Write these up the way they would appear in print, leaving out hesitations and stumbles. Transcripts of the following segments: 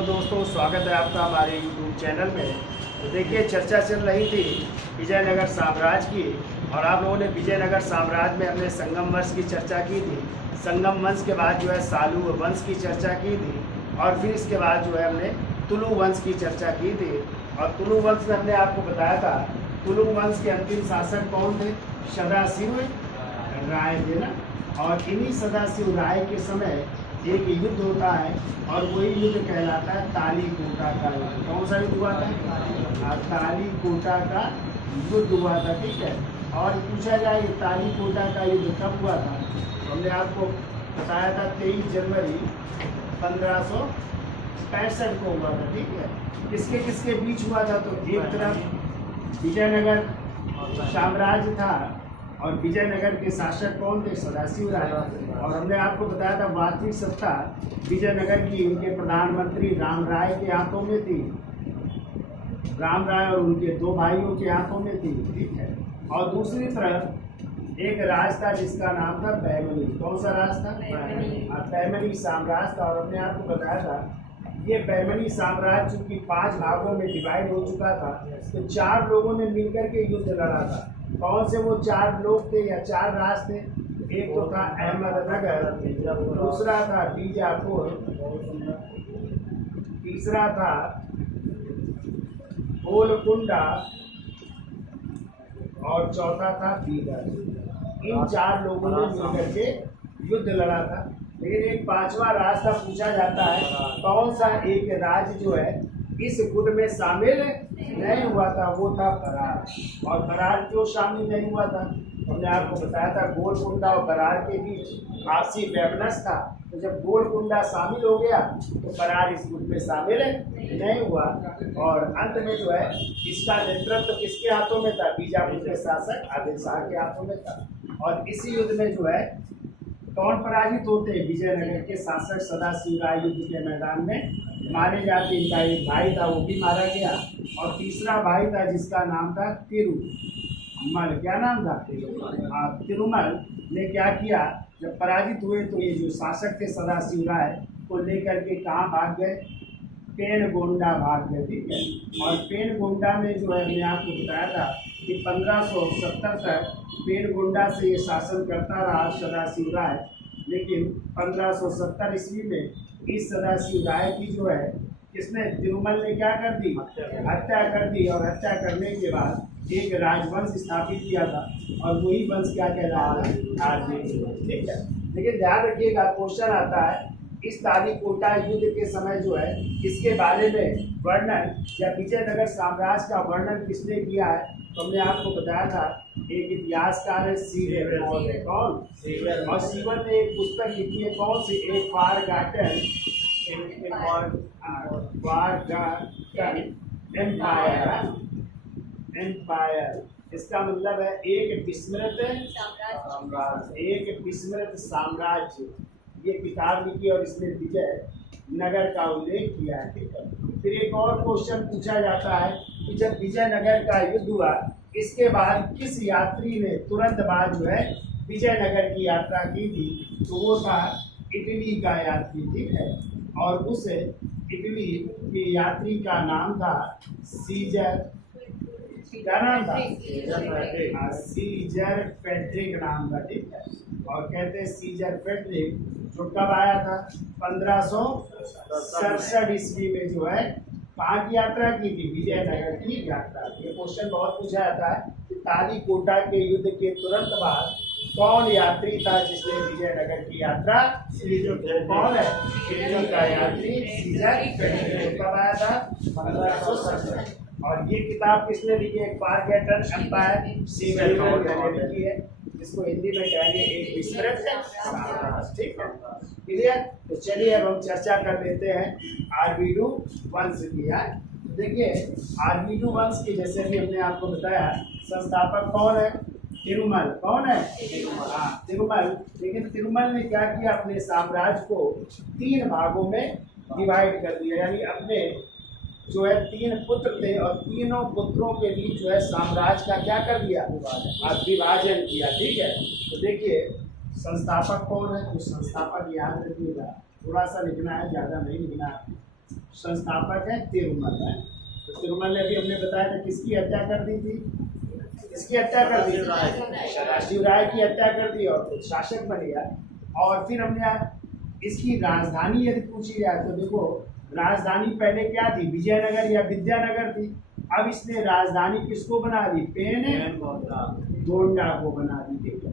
Hello दोस्तों, स्वागत है आपका हमारे यूट्यूब चैनल में। तो देखिए, चर्चा चल रही थी विजयनगर साम्राज्य की, और आप लोगों ने विजयनगर साम्राज्य में अपने संगम वंश की चर्चा की थी। संगम वंश के बाद जो है सालू वंश की चर्चा की थी, और फिर इसके बाद जो है हमने तुलु वंश की चर्चा की थी। और तुलु वंश में हमने आपको बताया था तुलु वंश के अंतिम शासक कौन थे? सदाशिव राय थे ना। और इन्हीं सदाशिव राय के समय एक युद्ध होता है, और वही युद्ध कहलाता है तालीकोटा का युद्ध। कौन सा युद्ध हुआ था? तालीकोटा का युद्ध हुआ था, ठीक है। और पूछा जाए तालीकोटा का युद्ध कब हुआ था? हमने आपको बताया था 23 जनवरी 1565 को हुआ था, ठीक है। किसके किसके बीच हुआ था? तो एक तरफ विजयनगर साम्राज्य था, और विजयनगर के शासक कौन थे? सदाशिव राय। और हमने आपको बताया था वास्तविक सत्ता विजयनगर की उनके प्रधानमंत्री राम राय के हाथों में थी। राम राय और उनके दो भाइयों के हाथों में थी, ठीक है। और दूसरी तरफ एक राज था जिसका नाम था बैमनी। कौन सा राज था? बैमनी साम्राज्य था। और हमने आपको बताया था ये बैमनी साम्राज्य चूंकि 5 भागों में डिवाइड हो चुका था, तो 4 लोगों ने मिलकर के युद्ध लड़ा था। कौन से वो 4 लोग थे या 4 राज थे? एक तो था अहमदनगर, दूसरा था बीजापुर, तीसरा था गोलकुंडा, और चौथा था बीदर। इन 4 लोगों ने मिलकर के युद्ध लड़ा था। लेकिन एक 5वां राज था, पूछा जाता है कौन सा एक राज्य जो है इस गुट में शामिल नहीं हुआ था? वो था बरार। और बरार क्यों शामिल नहीं हुआ था? हमने आपको बताया था गोलकुंडा और बरार के बीच आपसी वैमनस्य था। तो जब गोलकुंडा शामिल हो गया तो बरार इस गुट में शामिल नहीं हुआ। और अंत में जो है इसका नेतृत्व किसके हाथों में था? बीजापुर के शासक आदिल शाह के हाथों में था। और इसी युद्ध में जो है कौन पराजित होते हैं? विजयनगर के शासक सदाशिव राय युद्ध के मैदान में मारे जाते। इनका एक भाई था, वो भी मारा गया। और तीसरा भाई था जिसका नाम था तिरुमल। क्या नाम था? तिरुमल ने क्या किया? जब पराजित हुए तो ये जो शासक थे सदाशिव राय को लेकर के कहाँ भाग गए? पेनगोंडा भाग गए, ठीक है। और पेनगोंडा में जो है हमने आपको बताया था कि 1570 तक पेनगोंडा से ये शासन करता रहा सदाशिव राय। लेकिन 1570 ईस्वी में इस सदाशिव राय की जो है किसने? तिरुमल ने क्या कर दी? हत्या कर दी। और हत्या करने के बाद एक राजवंश स्थापित किया था, और वही वंश क्या कहलाता है? ठीक है। लेकिन ध्यान रखिएगा, क्वेश्चन आता है इस तालीकोटा युद्ध के समय जो है इसके बारे में वर्णन या विजयनगर साम्राज्य का वर्णन किसने किया है? तो हमने आपको बताया था एक इतिहासकार है सीवर। कौन? और सीवर ने एक पुस्तक लिखी है, कौन सी? ए फॉरगॉटन एम्पायर। इसका मतलब है एक विस्मृत साम्राज्य। ये किताब लिखी और इसमें विजय नगर का उल्लेख किया है, ठीक है। फिर एक और क्वेश्चन पूछा जाता है कि जब विजयनगर का युद्ध हुआ इसके बाद किस यात्री ने तुरंत बाद जो है विजयनगर की यात्रा की थी? तो वो था इटली का यात्री, ठीक है। और उस इटली के यात्री का नाम था सीजर। क्या नाम था? सीजर फेड्रिक नाम था, ठीक है। और कहते हैं सीजर फेड्रिक जो कब आया था? 1567 ईस्वी में जो है कहाँ की यात्रा की थी? विजयनगर की यात्रा। ये क्वेश्चन बहुत पूछा जाता है कि तालीकोटा के युद्ध के तुरंत बाद कौन यात्री था जिसने विजयनगर की यात्रा की? कौन है? इटली का यात्री सीजर फेड्रिक। कब आया था? 1567। और ये किताब किसने लिखी है? फॉरगॉटन एम्पायर, सीवर ने लिखी है, जिसको हिंदी में कहेंगे एक विस्मृत साम्राज्य, ठीक है। क्लियर? तो चलिए अब हम चर्चा कर लेते हैं आर्वीडू वंश की। देखिए, आर्वीडू वंश की जैसे भी हमने आपको बताया संस्थापक कौन है? तिरुमल। कौन है? तिरुमल। लेकिन तिरुमल ने क्या किया? अपने साम्राज्य को 3 भागों में डिवाइड कर दिया। यानी अपने जो है 3 पुत्र थे, और तीनों पुत्रों के बीच जो है साम्राज्य का क्या कर दिया? विभाजन किया, ठीक है। तो देखिए संस्थापक कौन है? तो संस्थापक याद रखिएगा, थोड़ा सा लिखना है, ज़्यादा नहीं लिखना है। संस्थापक है तिरुमल है। तो तिरुमल ने भी हमने बताया था किसकी हत्या कर दी थी, किसकी हत्या कर दी, सदाशिवराय की हत्या कर दी और खुद शासक बन गया। और फिर हमने इसकी राजधानी यदि पूछी जाए तो देखो राजधानी पहले क्या थी, विजयनगर या विद्यानगर थी। अब इसने राजधानी किसको बना दी, पेन गोंडा को बना दी। ठीक है,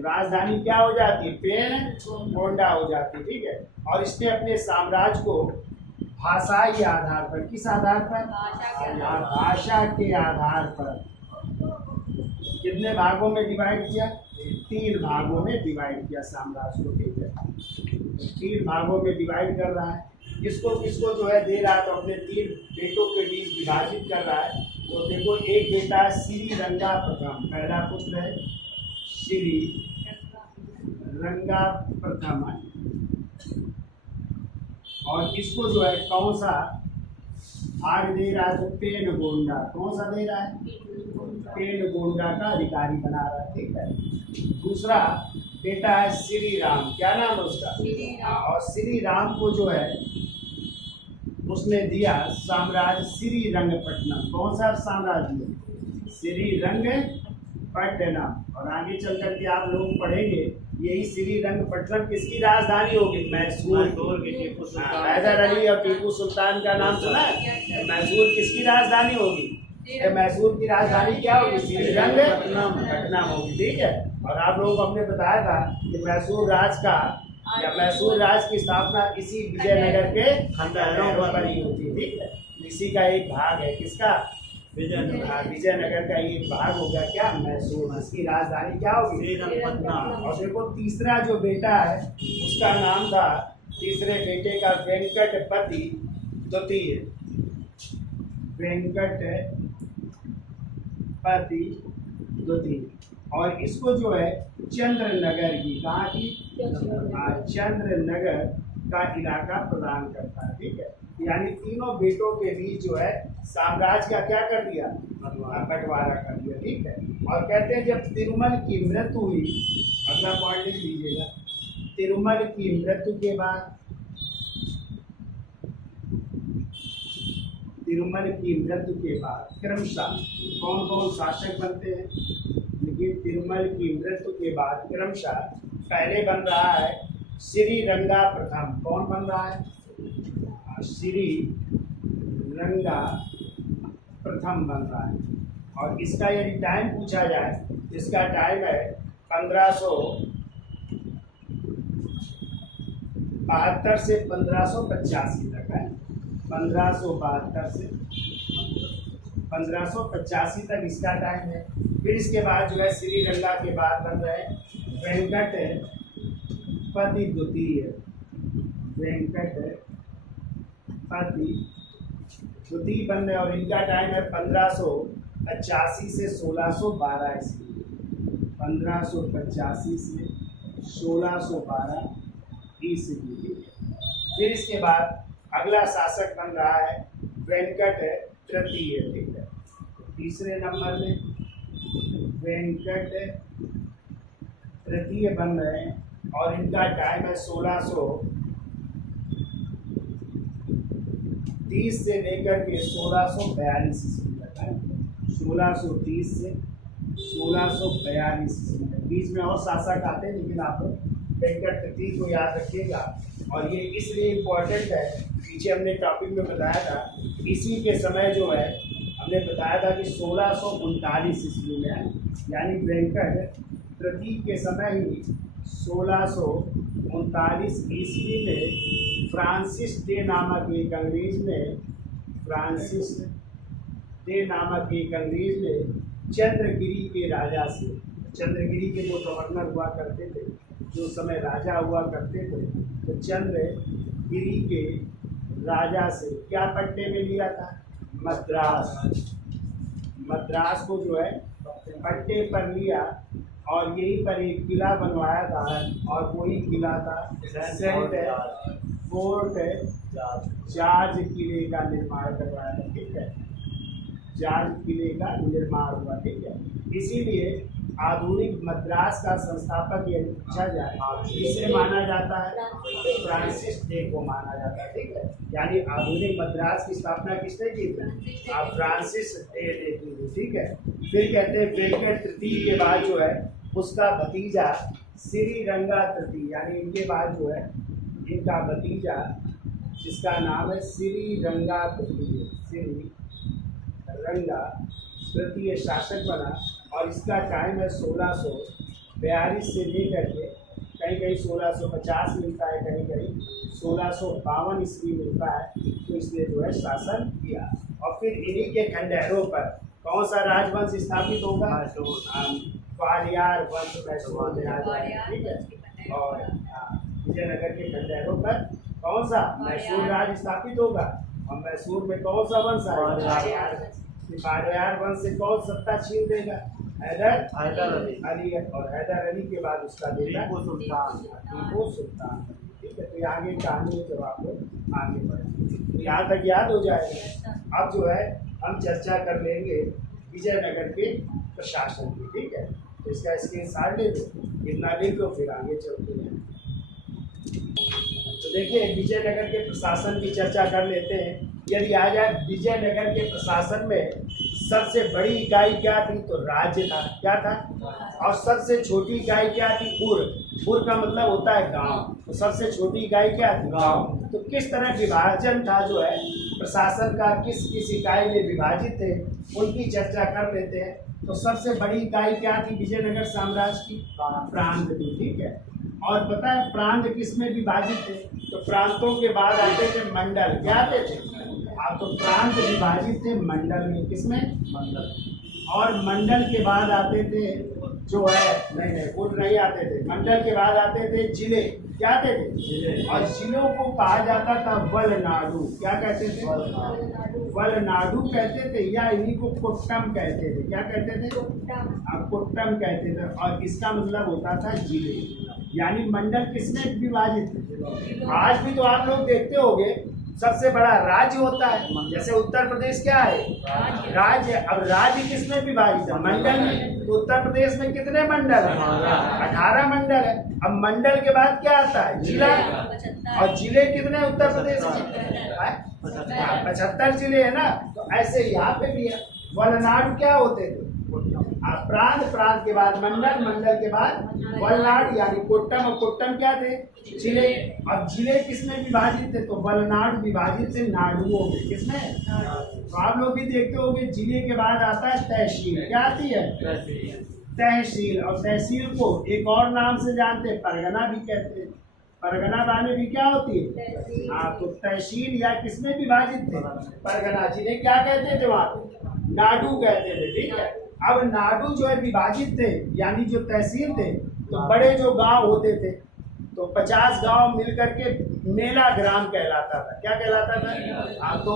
राजधानी क्या हो जाती है, पेन गोंडा हो जाती। ठीक है, और इसने अपने साम्राज्य को भाषाई आधार पर, किस आधार पर, भाषा के आधार पर कितने भागों में डिवाइड किया, 3 भागों में डिवाइड किया साम्राज्य को। ठीक है, 3 भागों में डिवाइड कर रहा है। किसको किसको जो है दे रहा है, तो अपने 3 बेटों के बीच विभाजित कर रहा है। तो देखो एक बेटा है श्रीरंगा प्रथम, पहला पुत्र है श्रीरंगा प्रथम है। और इसको जो है कौन सा भाग दे रहा है, तो पेन गोंडा, कौन सा दे रहा है, पेन गोंडा का अधिकारी बना रहा है। ठीक है, दूसरा बेटा है श्री राम, क्या नाम है उसका, और श्री राम को जो है उसने दिया साम्राज्य श्रीरंगपट्टनम। कौन सा साम्राज्य, श्रीरंगपट्टनम। और आगे चल करके आप लोग पढ़ेंगे यही श्रीरंगपट्टनम किसकी राजधानी होगी, मैसूर की। हैदर अली और टीपू सुल्तान का नाम सुना है, मैसूर किसकी राजधानी होगी, मैसूर की राजधानी क्या होगी, श्रीरंगपट्टनम होगी। ठीक है, और आप लोगों को हमने बताया था कि मैसूर राज का या मैसूर राज की स्थापना इसी विजयनगर के खंडहरों पर ही होती है। ठीक है, इसी का एक भाग है, किसका, विजयनगर का एक भाग होगा क्या, मैसूर। इसकी राजधानी क्या होगी, श्रीरंगपट्टनम। और देखो तीसरा जो बेटा है उसका नाम था, तीसरे बेटे का वेंकटपति द्वितीय, वेंकटपति द्वितीय। और इसको जो है चंद्रनगर की, कहाँ की, चंद्रनगर का इलाका प्रदान करता है। ठीक है, यानी तीनों बेटों के बीच जो है साम्राज्य का क्या कर दिया, बंटवारा कर दिया। ठीक है, और कहते हैं जब तिरुमल की मृत्यु हुई, अगला पॉइंट लिख लीजिएगा, तिरुमल की मृत्यु के बाद, तिरुमल की मृत्यु के बाद क्रमशः कौन कौन शासक बनते हैं, लेकिन तिरुमल की मृत्यु के बाद क्रमशः पहले बन रहा है श्रीरंगा प्रथम। कौन बन रहा है, श्रीरंगा प्रथम बन रहा है। और इसका यदि टाइम पूछा जाए, इसका टाइम है 1572 से 1585 तक है, 1572 से 1585 तक इसका टाइम है। फिर इसके बाद जो है श्रीरंगा के बाद बन रहे वेंकटपति द्वितीय, वेंकटपति द्वितीय बन रहे, और इनका टाइम है 1585 से 1612 ईस्वी, 1585 से 1612 ईस्वी। फिर इसके बाद अगला शासक बन रहा है वेंकट तृतीय। ठीक है, तीसरे नंबर में वेंकट तृतीय बन रहे हैं, और इनका टाइम है 1630 से लेकर के 1642 ईस्वी तक है, 1630 से 1642 ईस्वी तक। बीच में और शासक आते हैं, लेकिन आप वेंकट तृतीय को याद रखिएगा। और ये इसलिए इम्पोर्टेंट है, पीछे हमने टॉपिक में बताया था, इसी के समय जो है हमने बताया था कि 1639 ईस्वी में है, यानी वेंकट तृतीय के समय ही 1639 ईस्वी में फ्रांसिस डे नामक एक अंग्रेज ने, फ्रांसिस डे नामक एक अंग्रेज ने चंद्रगिरी के राजा से, चंद्रगिरी के जो गवर्नर हुआ करते थे, जो समय राजा हुआ करते थे, तो चंद्रगिरी के राजा से क्या पट्टे में लिया था, मद्रास, मद्रास को जो है पट्टे पर लिया, और यहीं पर एक किला बनवाया था, और वही किला था सेंट फोर्ट जॉर्ज किले का निर्माण करवाया था। ठीक है, जॉर्ज किले का निर्माण हुआ। ठीक है, इसीलिए आधुनिक मद्रास का संस्थापक यदि पूछा जाए किसे माना जाता है, फ्रांसिस डे को माना जाता है। ठीक है, यानी आधुनिक मद्रास की स्थापना किसने की थी, फ्रांसिस डे ने की थी। ठीक है, फिर कहते हैं वेंकट तृतीय के बाद जो है उसका भतीजा श्रीरंगा तृतीय, यानी इनके बाद जो है इनका भतीजा जिसका नाम है श्रीरंगा तृतीय, श्रीरंगा तृतीय शासक बना। और इसका टाइम है 1642 से लेकर के कहीं कहीं 1650 मिलता है, कहीं कहीं 1652 ईस्वी मिलता है। तो इसने जो है शासन किया। और फिर इन्हीं के खंडहरों पर कौन सा राजवंश स्थापित होगा, ग्वालियर वंश मैसूर में आ जाएगा। ठीक है, और विजयनगर के खंडहरों पर कौन सा मैसूर राज स्थापित होगा। और मैसूर में कौन सा वंश आएगा, ग्वालियर वंश से कौन सत्ता छीन देगा, हैदर अली। और हैदर अली के बाद उसका बेटा टीपू सुल्तान। ठीक है, तो आगे कहानी जब आप लोग आगे बढ़े तो यहाँ तक याद हो जाएगा। अब जो है हम चर्चा कर लेंगे विजयनगर के प्रशासन की। ठीक है, तो इसका स्क्रीनशॉट ले दो, इतना लिखो, फिर आगे चलते हैं। तो देखिए विजयनगर के प्रशासन की चर्चा कर लेते हैं। यदि आ जाए विजयनगर के प्रशासन में सबसे बड़ी इकाई क्या थी, तो राज्य था। क्या था, और सबसे छोटी इकाई क्या थी, पुर। पुर का मतलब होता है गांव, तो सबसे छोटी इकाई क्या थी, गांव। तो किस तरह विभाजन था जो है प्रशासन का, किस किस इकाई में विभाजित थे, उनकी चर्चा कर लेते हैं। तो सबसे बड़ी इकाई क्या थी विजयनगर साम्राज्य की, प्रांत थी। ठीक है, और पता है प्रांत किस में विभाजित थे, तो प्रांतों के बाद आते थे मंडल। क्या आते थे, तो प्रांत विभाजित थे मंडल में, किसमें, मंडल। और मंडल के बाद आते थे जो है नहीं वो नहीं आते थे, मंडल के बाद आते थे जिले। क्या आते थे, जिले। और जिलों को कहा जाता था वलनाडु। क्या कहते थे, वलनाडु कहते थे, या इन्हीं को कुट्टम कहते थे। क्या कहते थे, कुट्टम कहते थे। और इसका मतलब होता था जिले, यानी मंडल किसमें विभाजित थे। आज भी तो आप लोग देखते होंगे सबसे बड़ा राज्य होता है, जैसे उत्तर प्रदेश क्या है, राज्य। अब राज्य किसमें विभाजित है, मंडल में। तो उत्तर प्रदेश में कितने मंडल है, 18 मंडल है। अब मंडल के बाद क्या आता है, जिला। और जिले कितने उत्तर प्रदेश में, 75 जिले है ना। तो ऐसे यहाँ पे भी है, वलनाडु क्या होते थे, प्रांत। प्रांत के बाद मंडल, मंडल के बाद वलनाड, यानी कुट्टम। और कुट्टम क्या थे, जिले। अब जिले किसमें विभाजित थे, तो वलनाड विभाजित थे नाडुओं में। किसमें, तो आप लोग भी देखते होंगे जिले के बाद आता है तहसील। क्या आती है, तहसील। और तहसील को एक और नाम से जानते हैं, परगना भी कहते हैं। परगना माने भी क्या होती है, हाँ। तो तहसील या किसमें विभाजित थे, परगना। जिले क्या कहते थे वहाँ, नाडु कहते थे। ठीक है, अब नाडु जो है विभाजित थे, यानी जो तहसील थे, तो बड़े जो गांव होते थे, तो 50 गांव मिलकर के मेला ग्राम कहलाता था। क्या कहलाता था, हाँ। तो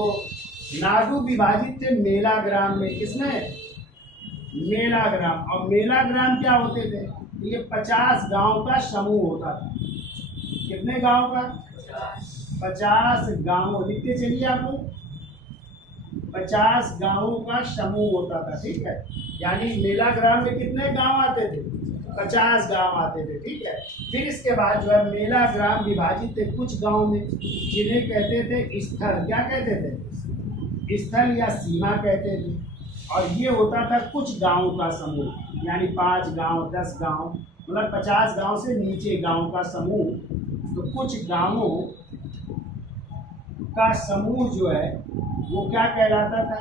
नाडु विभाजित थे मेला ग्राम में। किसमें, मेला ग्राम। और मेला ग्राम क्या होते थे, ये 50 गांव का समूह होता था। कितने गांव का, 50 गांव। लिखते चलिए आप लोग, 50 गांवों का समूह होता था। ठीक है, यानी मेला ग्राम में कितने गांव आते थे, 50 गांव आते थे। ठीक है, फिर इसके बाद जो है मेला ग्राम विभाजित थे कुछ गांव में, जिन्हें कहते थे स्थल। क्या कहते थे, स्थल या सीमा कहते थे। और ये होता था कुछ गांवों का समूह, यानी 5 गांव, 10 गांव, मतलब 50 गांव से नीचे गांव का समूह। तो कुछ गांवों का समूह जो है वो क्या कहलाता था,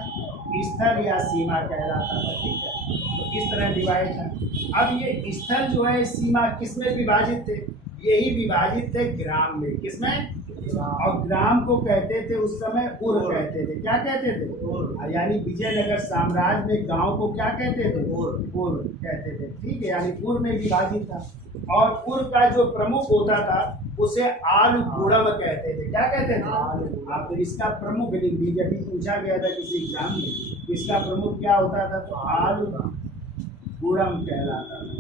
स्थल या सीमा कहलाता था। ठीक है, तो इस तरह डिवाइड था। अब ये स्थल जो है सीमा किसमें विभाजित थे, यही विभाजित थे ग्राम में। किसमें, और ग्राम को कहते थे उस समय उर कहते थे। क्या कहते थे, यानी विजयनगर साम्राज्य में गांव को क्या कहते थे, उर कहते थे। ठीक है, पूर्व पुर में विभाजित था और पुर का जो प्रमुख होता था उसे आलूपुरम कहते थे। क्या कहते थे? आप तो इसका प्रमुख लिख दीजिए, अभी पूछा गया था किसी एग्जाम में, इसका प्रमुख क्या होता था? तो आलूपुरम कहलाता था।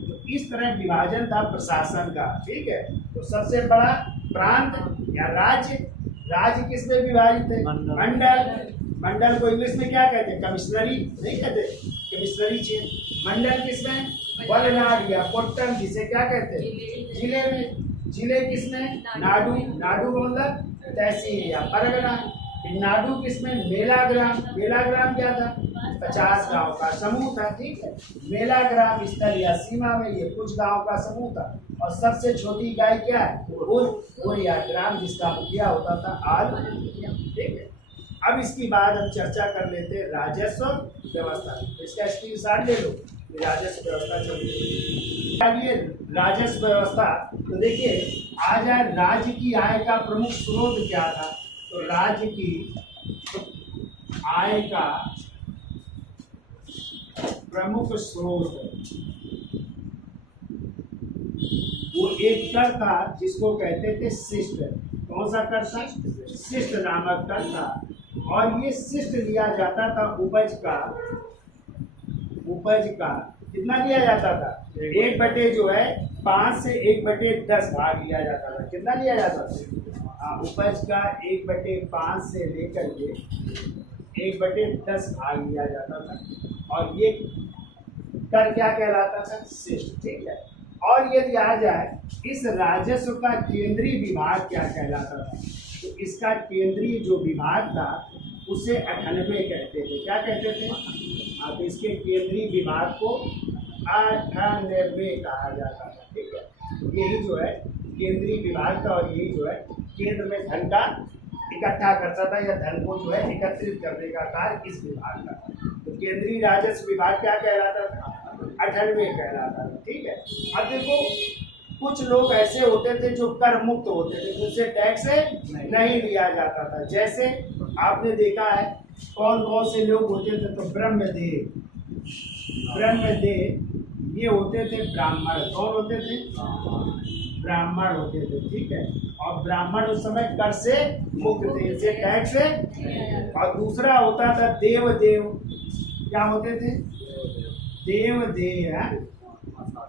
तो इस तरह विभाजन था प्रशासन का। ठीक है, तो सबसे बड़ा प्रांत या राज्य, राज्य किसमें विभाजित थे? मंडल। मंडल को इंग्लिश में क्या कहते हैं? कमिश्नरी नहीं कहते, कमिश्नरी चेयर। मंडल किसमें? वलनाड या कोट्टम, जिसे क्या कहते हैं? जिले में। जिले किसमें? नाडु। नाडु का मतलब तहसील या परगना। नाडु किसमें? मेलाग्राम। मेलाग्राम क्या था? 50 गांव का समूह था, ठीक है। मेलाग्राम स्थल या सीमा में ये कुछ गांव का समूह था। और सबसे छोटी इकाई क्या है? पुर या ग्राम, जिसका मुखिया होता था आल, ठीक है। अब इसकी बाद हम चर्चा कर लेते हैं राजस्व व्यवस्था। तो इसका स्क्रीनशॉट ले लो, राजस्व व्यवस्था चलिए। ये राजस्व व्यवस्था, तो देखिए आज राज्य की आय का प्रमुख स्रोत क्या था? तो राज्य की आय का प्रमुख स्रोत वो एक कर था जिसको कहते थे शिष्ट। कौन सा कर था? शिष्ट नामक कर था। और ये शिष्ट लिया जाता था उपज का कितना लिया जाता था? 1/5 से 1/10 भाग लिया जाता था। कितना लिया जाता था? उपज का 1/5 से लेकर के 1/10 भाग लिया जाता था। और ये कर क्या कहलाता था? शिष्ट, ठीक है। और यदि आ जाए इस राजस्व का केंद्रीय विभाग क्या कहलाता था? तो इसका केंद्रीय जो विभाग था उसे 98 कहते थे। क्या कहते थे? तो इसके केंद्रीय विभाग को 98 कहा जाता था, ठीक है। यही जो है केंद्रीय विभाग था और यही जो है केंद्र में धन का इकट्ठा करता था या धन को जो है एकत्रित करने का कार्य इस विभाग का। तो केंद्रीय राजस्व विभाग क्या कहलाता था? 98 कहलाता था, ठीक है। अब देखो कुछ लोग ऐसे होते थे जो कर मुक्त होते थे, उनसे टैक्स नहीं लिया जाता था। जैसे आपने देखा है कौन कौन से लोग होते थे? तो ब्रह्मदेव ये होते थे ब्राह्मण। कौन होते थे? ब्राह्मण होते थे, ठीक है। और ब्राह्मण उस समय कर से मुक्त थे, इनसे टैक्स। और दूसरा होता था देवदेव। क्या होते थे? देवदेव।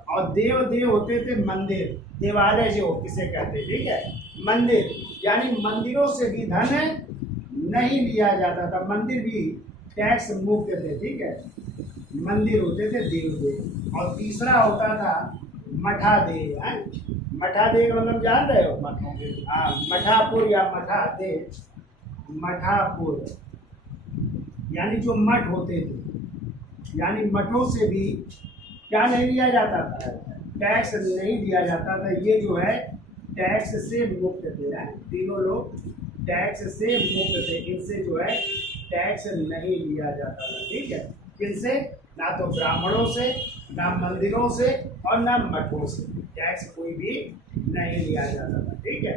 और देवदेव होते थे मंदिर, देवालय जो किसे कहते, ठीक है। मंदिर यानी मंदिरों से भी धन नहीं लिया जाता था, मंदिर भी टैक्स मुक्त थे, ठीक है। मंदिर होते थे देवदेव। और तीसरा होता था मठादेव। मठादेव मतलब जान रहे हो? मठापुर या मठादेव। मठापुर यानी जो मठ होते थे, यानी मठों से भी क्या नहीं लिया जाता था? टैक्स नहीं लिया जाता था। ये जो है टैक्स से मुक्त थे, तीनों लोग टैक्स से मुक्त थे। इनसे जो है टैक्स नहीं लिया जाता था, ठीक है। किनसे? ना तो ब्राह्मणों से, ना मंदिरों से और ना मठों से टैक्स कोई भी नहीं लिया जाता था, ठीक है।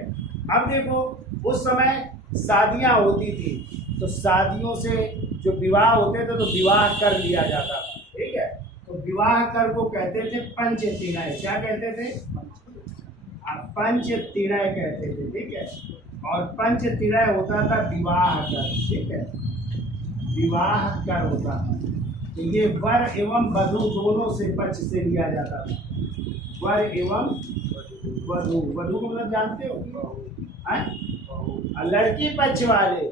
अब देखो उस समय शादियां होती थी, तो शादियों से जो विवाह होते थे तो विवाह कर लिया जाता था, ठीक है। तो विवाह कर को कहते थे पंचतीर्णय। क्या कहते थे? पंचतीर्णय कहते थे, ठीक है। और पंचतीर्णय होता था विवाह कर, ठीक है। विवाह कर होता था। तो ये वर एवं वधू दोनों से पक्ष से लिया जाता था। वर एवं वधू, वधू को मतलब जानते हो? लड़की पक्ष वाले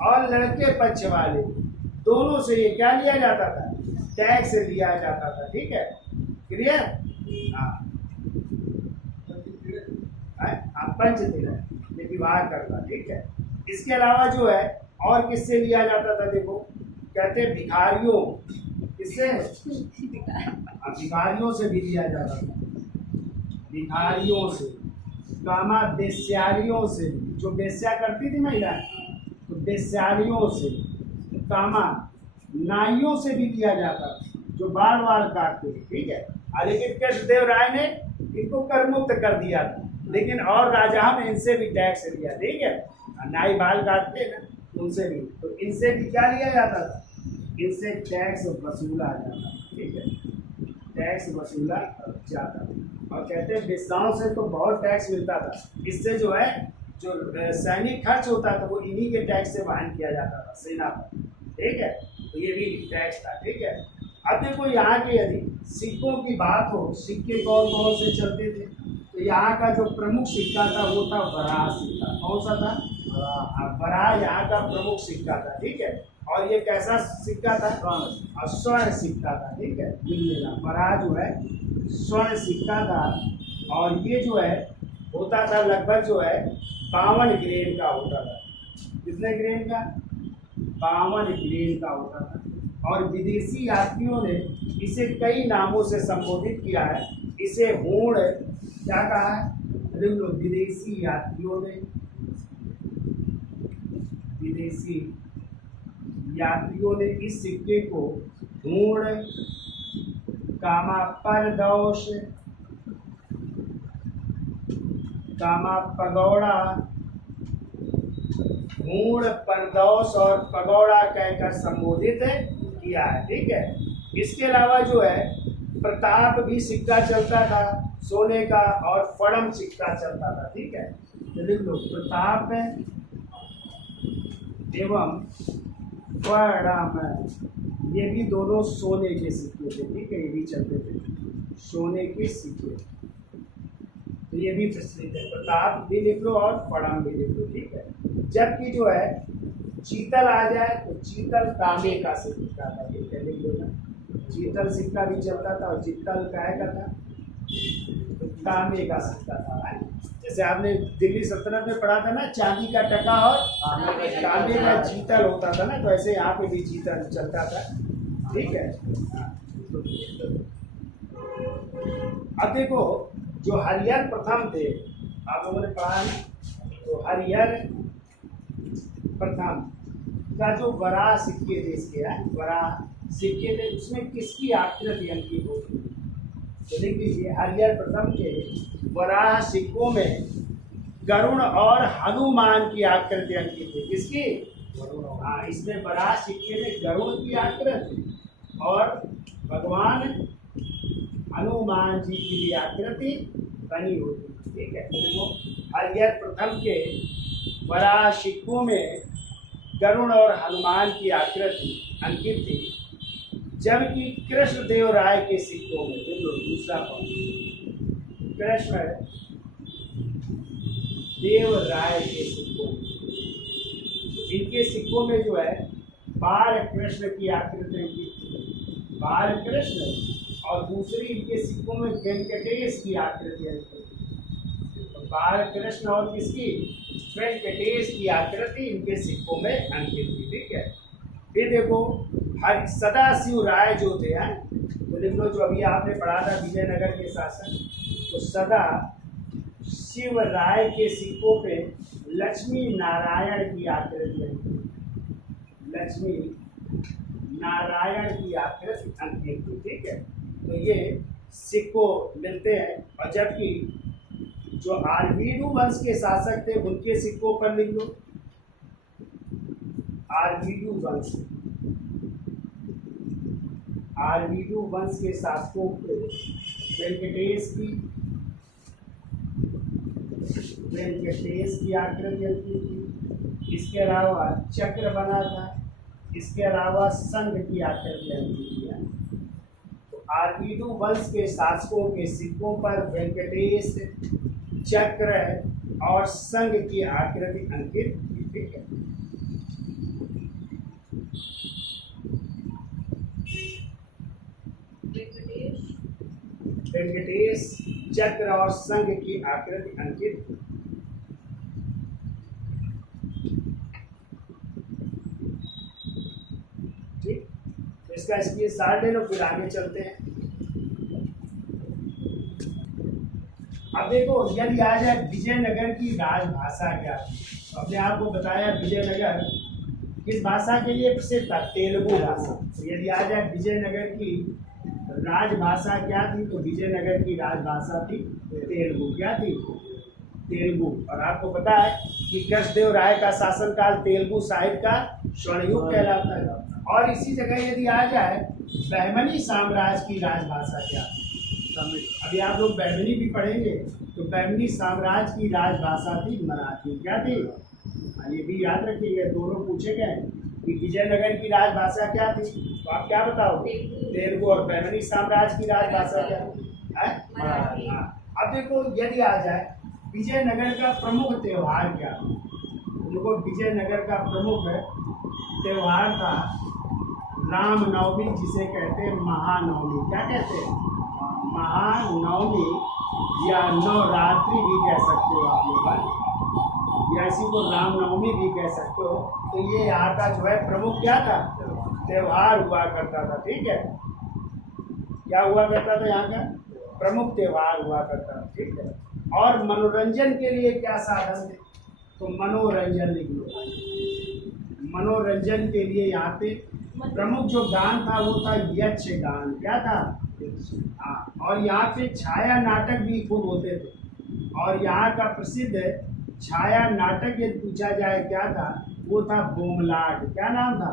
और लड़के पक्ष वाले दोनों से ये क्या लिया जाता था? टैक्स लिया जाता था, ठीक है। क्लियर? पंचतीर्णय विवाह करता, ठीक है। इसके अलावा जो है और किससे लिया जाता था? देखो कहते भिखारियों। किससे? भिखारियों से भी लिया जाता था। भिखारियों से, कामा बेस्यारियों से, जो बेस्या करती थी महिला, तो बेस्यारियों से, कामा नाइयों से भी लिया जाता था, जो बाल बाल काटते थे, ठीक है। लेकिन कृष्णदेव राय ने इनको कर मुक्त कर दिया था, लेकिन और राजाओं ने इनसे भी टैक्स लिया, ठीक है। नाई बाल काटते ना, उनसे भी, तो इनसे भी क्या लिया जाता था? इनसे टैक्स वसूला जाता था, ठीक है। टैक्स वसूला जाता था। और कहते हैं वेश्याओं से तो बहुत टैक्स मिलता था। इससे जो है जो सैनिक खर्च होता था वो इन्हीं के टैक्स से वहन किया जाता था सेना पर, ठीक है। तो ये भी टैक्स था, ठीक है। अब देखो यहाँ के यदि सिक्कों की बात हो, सिक्के कौन कौन से चलते थे? तो यहाँ का जो प्रमुख सिक्का था वो था वराह सिक्का। कौन सा था? वराह यहाँ का प्रमुख सिक्का था, ठीक है। और ये कैसा सिक्का था? स्वर्ण सिक्का था, ठीक है। लिख लेना, वराह जो है स्वर्ण सिक्का था। और ये जो है होता था लगभग जो है 52 ग्रेन का होता था। कितने ग्रेन का? 52 ग्रेन का होता था। और विदेशी यात्रियों ने इसे कई नामों से संबोधित किया है। इसे होड़ क्या कहा है? विदेशी यात्रियों ने इस सिक्के को होड़, कामापरदौश, कामापगौड़ा, मूड, परदौस और पगौड़ा कहकर संबोधित किया है, ठीक है। इसके अलावा जो है प्रताप भी सिक्का चलता था सोने का, और फड़म सिक्का चलता था, ठीक है। तो लिख लो, प्रताप एवं फड़म, ये भी दोनों सोने के सिक्के थे, ठीक है। ये भी चलते थे सोने के सिक्के, तो ये भी प्रचलित है। प्रताप भी लिख लो और फड़म भी लिख लो, ठीक है। जबकि जो है चीतल आ जाए तो चीतल तांबे का सिक्का था, ठीक है, लिख लो ना। चीतल सिक्का भी चलता था, और चीतल काय का था? तो तांबे का सिक्का था। जैसे आपने दिल्ली सल्तनत में पढ़ा था ना, चांदी का टका और तांबे का चीतल होता था ना, तो ऐसे यहाँ पे भी चीतल चलता था, ठीक है। अब देखो, जो हरिहर प्रथम थे, आप लोगों ने पढ़ा है, तो हरिहर प्रथम का जो वराह सिक्के थे, इसके वराह सिक्के थे, उसमें किसकी आकृति अंकित होती है? तो लिख लीजिए, हरिहर प्रथम के वराह सिक्कों में गरुड़ और हनुमान की आकृति अंकित है। किसकी? हाँ, इसमें वराह सिक्के में गरुड़ की आकृति और भगवान हनुमान जी की भी आकृति बनी होती है, ठीक है। तो देखो, हरिहर प्रथम के वराह सिक्कों में गरुड़ और हनुमान की आकृति अंकित थी, जबकि कृष्णदेव राय के सिक्कों में, देखो दूसरा पॉइंट, कृष्ण देव राय के सिक्कों, इनके सिक्कों में जो है बाल कृष्ण की आकृति अंकित थी, बाल कृष्ण, और दूसरी इनके सिक्कों में वेंकटेश की आकृति अंकित थी। तो बाल कृष्ण और किसकी? वेंकटेश की आकृति इनके सिक्कों में अंकित थी, ठीक है। फिर देखो, सदाशिव राय जो थे, तो लिख लो, जो अभी आपने पढ़ा था विजयनगर के शासक, तो सदा शिव राय के सिक्कों पे लक्ष्मी नारायण की आकृति अंकित, लक्ष्मी नारायण की आकृति अंकित थी, ठीक है। तो ये सिक्कों मिलते हैं। और जबकि जो आरवीडू वंश के शासक थे, उनके सिक्कों पर लिख लो, आरवीडू वंश, आरवीडू वंश के शासकों पे वेंकटेश की आकृति अंकित थी। इसके अलावा चक्र बना था, इसके अलावा संघ की आकृति अंकित किया। तो आरवीडू वंश के शासकों के सिक्कों पर वेंकटेश, चक्र और संघ की आकृति अंकित थी, ठीक है। वेंकटेश, चक्र और संघ की आकृति अंकित, ठीक। तो इसका स्क्रीनशॉट ले लो, फिर आगे चलते हैं। अब देखो, यदि आ जाए विजयनगर की राजभाषा क्या थी, तो अपने आप को बताया विजयनगर किस भाषा के लिए प्रसिद्ध था? तेलुगु भाषा। तो यदि आ जाए विजयनगर की राजभाषा क्या थी, तो विजयनगर की राजभाषा थी तेलुगु। क्या थी? तेलुगु। और आपको पता है कि कृष्णदेव राय का शासनकाल तेलुगु साहित्य का स्वर्णयुग कहलाता है। और इसी जगह यदि आ जाए बहमनी साम्राज्य की राजभाषा क्या थी, अभी आप लोग बहमनी भी पढ़ेंगे, तो बहमनी साम्राज्य की राजभाषा थी मराठी। क्या थी? ये भी याद रखिएगा, दोनों पूछे गए कि विजयनगर की राजभाषा क्या थी, तो आप क्या बताओगे? तेलुगु। और बहमनी साम्राज्य की राजभाषा क्या है? मराठी। अब देखो, यदि आ जाए विजयनगर का प्रमुख त्योहार क्या, देखो विजयनगर का प्रमुख त्योहार था रामनवमी, जिसे कहते हैं महानवमी। क्या कहते हैं? महानवमी या नवरात्रि भी कह सकते हो आप लोग, या इसी को रामनवमी भी कह सकते हो। तो ये यहाँ का जो है प्रमुख क्या था? त्योहार हुआ करता था। ठीक है, क्या हुआ करता था? यहाँ का प्रमुख त्योहार हुआ करता था। ठीक है, और मनोरंजन के लिए क्या साधन थे? तो मनोरंजन लिख लो। मनोरंजन के लिए यहाँ पे प्रमुख जो गान था वो था यक्षगान। क्या था? हाँ, और यहाँ पे छाया नाटक भी खूब होते थे। और यहाँ का प्रसिद्ध छाया नाटक यदि पूछा जाए क्या था, वो था बोमलाट। क्या नाम था?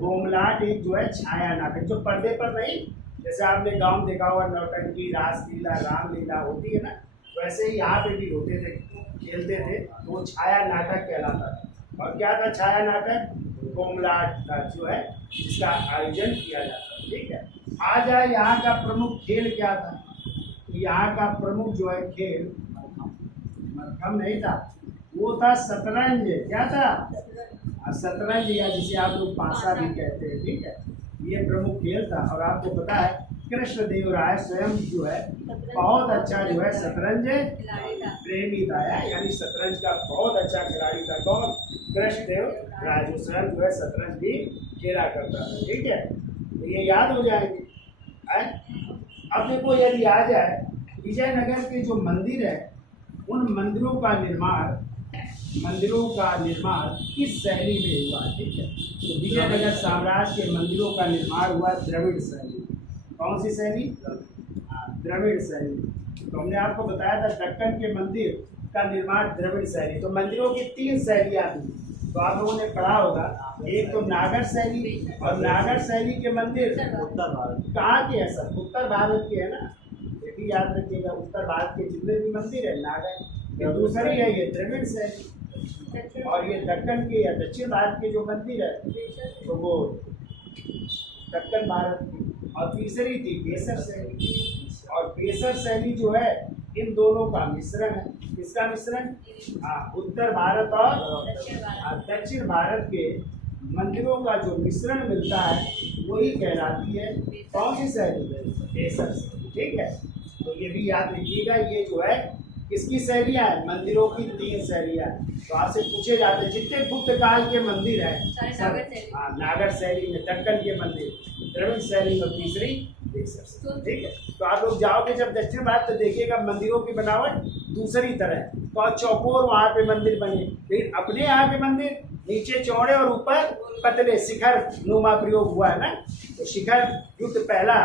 बोमलाट एक जो है छाया नाटक, जो पर्दे पर नहीं, जैसे आपने गांव देखा हुआ नौटंकी, रासलीला, रामलीला होती है ना, वैसे ही यहाँ पे भी होते थे, खेलते थे। तो वो छाया नाटक कहलाता था। और क्या था छाया नाटक? बोमलाट का जो है जिसका आयोजन किया जाता है। ठीक है, आ जाए यहाँ का प्रमुख खेल क्या था? यहाँ का प्रमुख जो है खेल मरकम नहीं था, वो था शतरंज। क्या था? शतरंज, या जिसे आप लोग पासा भी कहते हैं। ठीक है, ये प्रमुख खेल था। और आपको पता है कृष्णदेव राय स्वयं जो है बहुत अच्छा जो है शतरंज प्रेमी था, यानी शतरंज का बहुत अच्छा खिलाड़ी था। कौन? कृष्णदेव राय, जो स्वयं जो है शतरंज भी खेला करता था। ठीक है, तो ये याद हो जाएंगे। अब देखो, यदि आ जाए विजयनगर के जो मंदिर है, उन मंदिरों का निर्माण किस शैली में हुआ? ठीक है, तो विजयनगर साम्राज्य के मंदिरों का निर्माण हुआ द्रविड़ शैली। कौन सी शैली? द्रविड़ शैली। तो हमने आपको बताया था दक्कन के मंदिर का निर्माण द्रविड़ शैली। तो मंदिरों की 3 शैलियाँ थी, तो आप लोगों ने पढ़ा होगा। एक तो नागर शैली, और नागर शैली के मंदिर उत्तर भारत कहाँ के हैं? सब उत्तर भारत के है ना, ये भी याद रखिएगा। उत्तर भारत के जितने भी मंदिर है नागर, ये दूसरी है ये द्रविड़ शैली। और ये दक्कन के या दक्षिण भारत के जो मंदिर है तो वो दक्कन भारत की। और तीसरी थी केसर शैली। और केसर शैली जो है इन दोनों का मिश्रण है। किसका मिश्रण? उत्तर भारत और दक्षिण भारत के मंदिरों का जो मिश्रण मिलता है वही कहलाती है कौन सी शैली? केसर शैली। ठीक है, तो ये भी याद रखिएगा। ये जो है किसकी शैलियाँ है? मंदिरों की 3 शैलियाँ। तो आपसे पूछे जाते हैं जितने गुप्त काल के मंदिर हैं सब, नागर शैली में, दक्कन के मंदिर द्रविड़ शैली में, तीसरी केसर शैली। ठीक है, तो आप लोग जाओगे जब दक्षिण भारत तो देखिएगा मंदिरों की बनावट दूसरी तरह है। तो चौकोर वहाँ पे मंदिर बने, लेकिन अपने यहाँ के मंदिर नीचे चौड़े और ऊपर पतले, शिखर नुमा प्रयोग हुआ है ना। तो शिखर युक्त पहला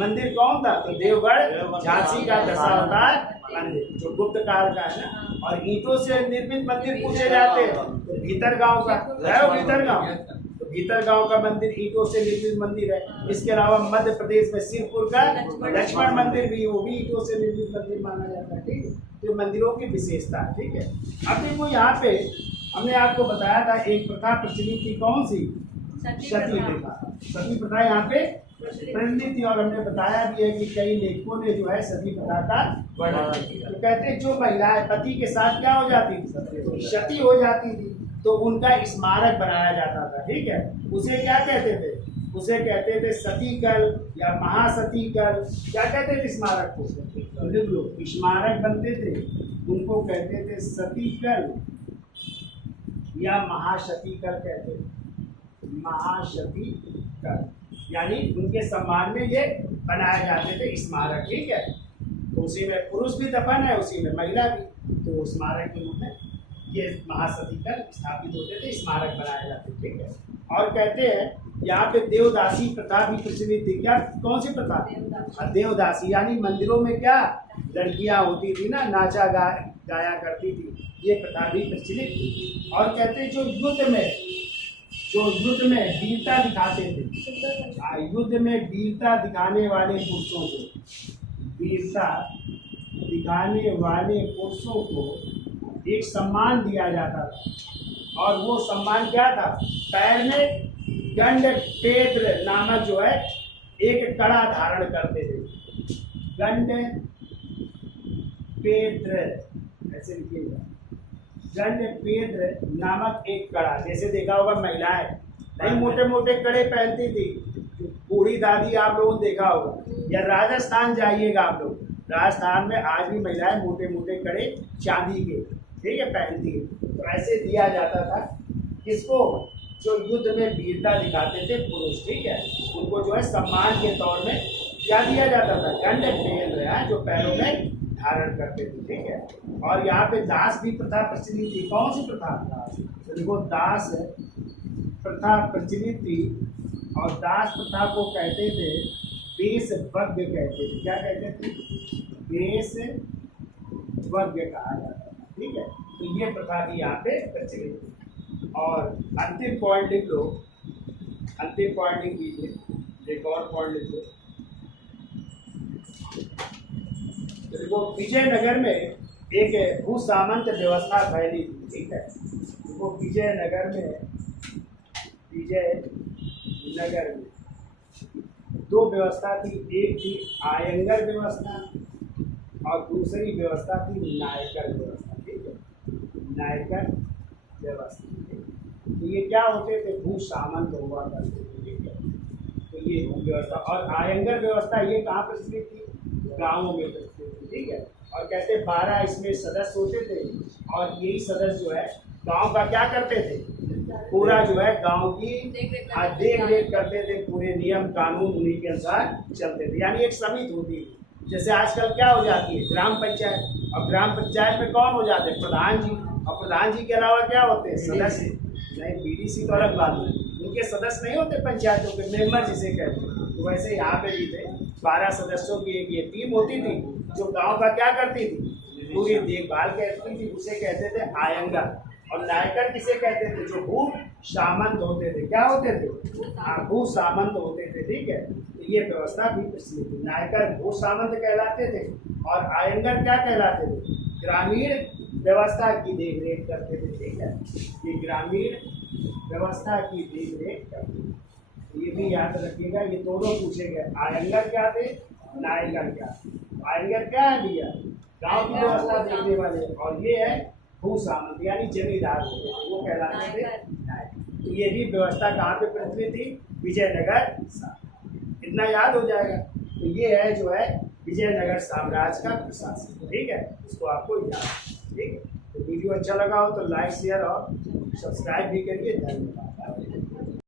मंदिर कौन था? तो देवगढ़ झांसी का दशावतार मंदिर, जो गुप्त काल का है ना। और ईंटों से निर्मित मंदिर पूछे जाते हैं तो भीतर गांव का है, भीतर गांव, तो भीतर गांव का मंदिर ईंटों से निर्मित मंदिर है। इसके अलावा मध्य प्रदेश में सिरपुर का लक्ष्मण मंदिर भी, वो भी ईंटों से निर्मित मंदिर माना जाता है। ठीक है, तो मंदिरों की विशेषता है। ठीक है, अब देखो यहाँ पे हमने आपको बताया था एक प्रथा प्रचलित थी, कौन सी? सती प्रथा। सती प्रथा यहाँ पे प्रचलित थी। और हमने बताया भी है कि कई लेखकों ने जो है सती प्रथा का वर्णन किया। तो कहते हैं जो महिलाएं पति के साथ क्या हो जाती थी? सती हो जाती थी, तो उनका स्मारक बनाया जाता था। ठीक है, उसे क्या कहते थे? उसे कहते थे सती कल या महासती कल। क्या कहते थे स्मारक को? लिख लो, स्मारक बनते थे उनको कहते थे सती कल या महासती कल कहते थे। महासती कल यानी उनके सम्मान में ये बनाए जाते थे स्मारक। ठीक है, तो उसी में पुरुष भी दफन है, उसी में महिला भी, तो स्मारक के रूप में ये महासती कल स्थापित होते थे, स्मारक बनाए जाते। ठीक है, और कहते हैं यहाँ पे देवदासी प्रथा भी प्रचलित थी। क्या? कौन सी प्रथा? देवदासी, यानी मंदिरों में क्या लड़कियां होती थी ना, नाचा गाया करती थी, ये प्रथा भी प्रचलित थी। और कहते हैं जो युद्ध में वीरता दिखाते थे, युद्ध में वीरता दिखाने वाले पुरुषों को, वीरता दिखाने वाले पुरुषों को एक सम्मान दिया जाता था। और वो सम्मान क्या था? पैर में गंड पेद्र नामक जो है एक कड़ा धारण करते थे। गंड पेद्र ऐसे लिखिएगा, गंडपेद्र नामक एक कड़ा, जैसे देखा होगा महिलाएं नहीं मोटे मोटे कड़े पहनती थी, बूढ़ी दादी आप लोगों ने देखा होगा, या राजस्थान जाइएगा आप लोग, राजस्थान में आज भी महिलाएं मोटे मोटे कड़े चांदी के, ठीक है, पहनती है। तो ऐसे दिया जाता था किसको, जो युद्ध में वीरता दिखाते थे पुरुष, ठीक है, उनको जो है सम्मान के तौर में क्या दिया जाता था, गंडपेद्र है, जो पैरों में धारण करते थे, ठीक है। और यहाँ पे दास भी प्रथा प्रचलित थी। कौन सी प्रथा, तो देखो दास प्रथा प्रचलित थी, और दास प्रथा को कहते थे वेशवज्ञ कहते थे। क्या कहते थे, वेशवज्ञ कहा जाता था, ठीक है। तो ये प्रथा भी यहाँ पे प्रचलित थी। और अंतिम पॉइंट लिख लो, अंतिम पॉइंट लिख लीजिए, एक और पॉइंट लिख लो। तो देखो विजयनगर में एक भू सामंत व्यवस्था फैली थी, ठीक है। देखो विजयनगर में दो व्यवस्था थी, एक थी आयंगर व्यवस्था और दूसरी व्यवस्था थी नायकर व्यवस्था, ठीक है, नायकर व्यवस्था। तो ये क्या होते थे, भू सामंत हुआ करते थे, ठीक है। तो ये भू व्यवस्था और आयंगर व्यवस्था ये कहाँ प्रचलित थी, गाँवों में प्रचलित थी, ठीक है। और कहते 12 इसमें सदस्य होते थे, और यही सदस्य जो है गांव का क्या करते थे, पूरा जो है गांव की देख रेख करते थे, पूरे नियम कानून उन्हीं के अनुसार चलते थे। यानी एक समिति होती थी, जैसे आजकल क्या हो जाती है ग्राम पंचायत, और ग्राम पंचायत में कौन हो जाते हैं, प्रधान जी, और प्रधान जी के अलावा क्या होते हैं, सदस्य। नहीं, बीडीसी तो अलग बात है, उनके सदस्य नहीं होते पंचायतों के, मेंबर जिसे कहते हैं। तो वैसे यहाँ पे भी थे 12 सदस्यों की एक ये टीम होती थी, जो गांव का क्या करती थी, पूरी देखभाल करती थी, उसे कहते थे आयंगर। और नायकर किसे कहते थे, जो भू सामंत होते थे। क्या होते थे, भू सामंत होते थे, ठीक है। तो ये व्यवस्था भी प्रचलित थी। नायकर भू सामंत कहलाते थे, और आयंगर क्या कहलाते थे, ग्रामीण व्यवस्था की देखरेख करते थे, ठीक है। ये ग्रामीण व्यवस्था की देखरेख करते थे। ये भी याद रखिएगा, ये दोनों पूछे गए, आयंगर क्या थे, नायकर क्या। आयंगर क्या है भैया, गांव की व्यवस्था देखने वाले, और ये है भू सामंत यानी जमींदार होते थे, वो कहलाते थे नायकर। तो ये भी व्यवस्था कहाँ पे प्रचलित थी, विजयनगर। इतना याद हो जाएगा। तो ये है जो है विजयनगर साम्राज्य का प्रशासन, ठीक है, इसको आपको याद, ठीक है। तो वीडियो अच्छा लगा हो तो लाइक शेयर और सब्सक्राइब भी करिए। धन्यवाद।